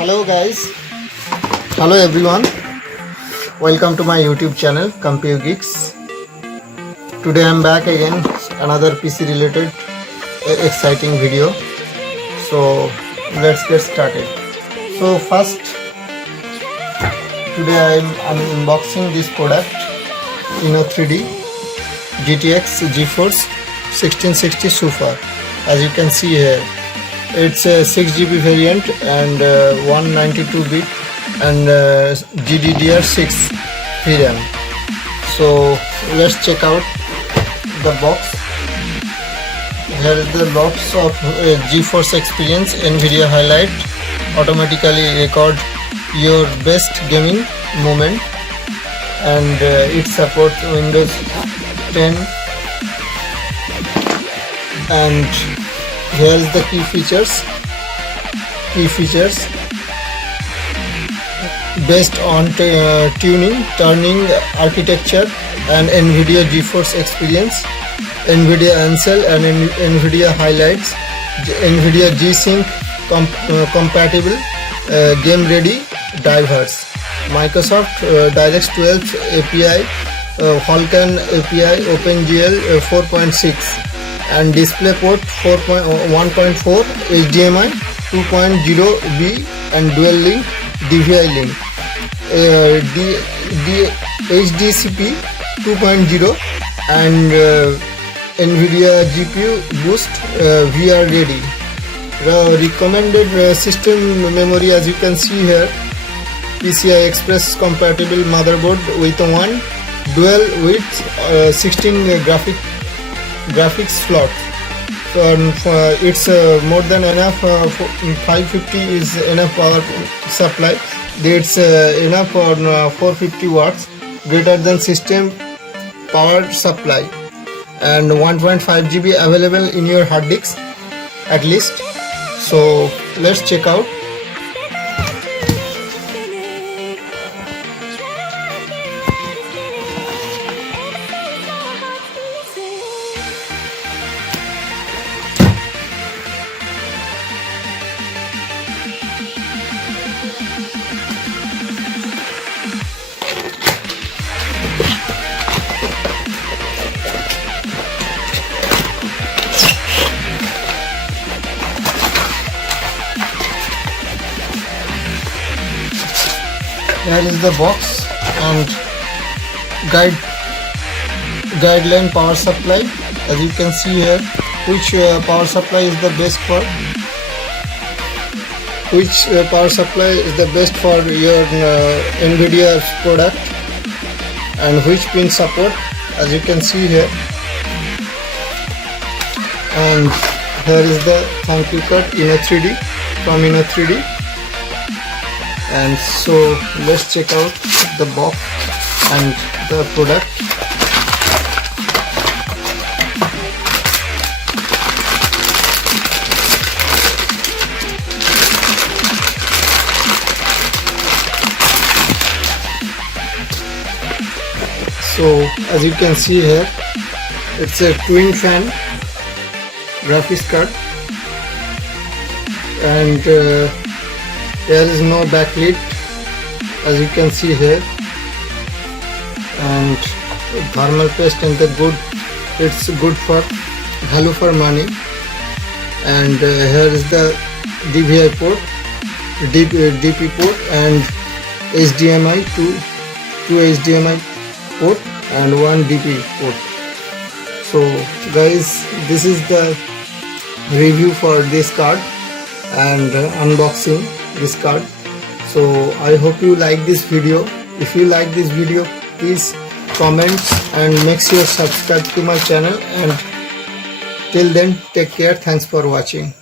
Hello guys, hello everyone, welcome to my YouTube channel Compu Geeks. Today I'm back again, another PC related exciting video. So let's get started. So first, today I'm unboxing this product, INNO3D GTX GeForce 1660 Super. As you can see here, it's a 6GB variant and 192-bit and GDDR6 VRAM. So let's check out the box. Here is the box of GeForce Experience Nvidia Highlight, automatically record your best gaming moment, and it supports Windows 10. And here is the key features based on tuning, turning architecture and Nvidia GeForce Experience, Nvidia Ansel and Nvidia Highlights, Nvidia G-Sync compatible, game ready drivers, Microsoft DirectX 12 API, Vulkan API, OpenGL 4.6 and DisplayPort 1.4, HDMI 2.0B and dual link DVI link, HDCP 2.0 and Nvidia GPU Boost VR ready. Recommended system memory, as you can see here, PCI Express compatible motherboard with one dual with 16 graphics slot. So it's more than enough. 550 is enough power supply. It's enough for 450 watts, greater than system power supply, and 1.5 GB available in your hard disk at least. So let's check out. Here is the box and guideline power supply. As you can see here, which power supply is the best for your Nvidia product, and which pin support, as you can see here. And here is the thank you card INNO3D from INNO3D. And so let's check out the box and the product. So as you can see here, it's a twin fan graphics card, and there is no backlit, as you can see here, and thermal paste and it's good for value for money. And here is the DVI port, DP port, and HDMI, two HDMI port and one DP port. So guys, this is the review for this card and unboxing this card. So I hope you like this video. If you like this video, please comment and make sure subscribe to my channel, and till then, take care. Thanks for watching.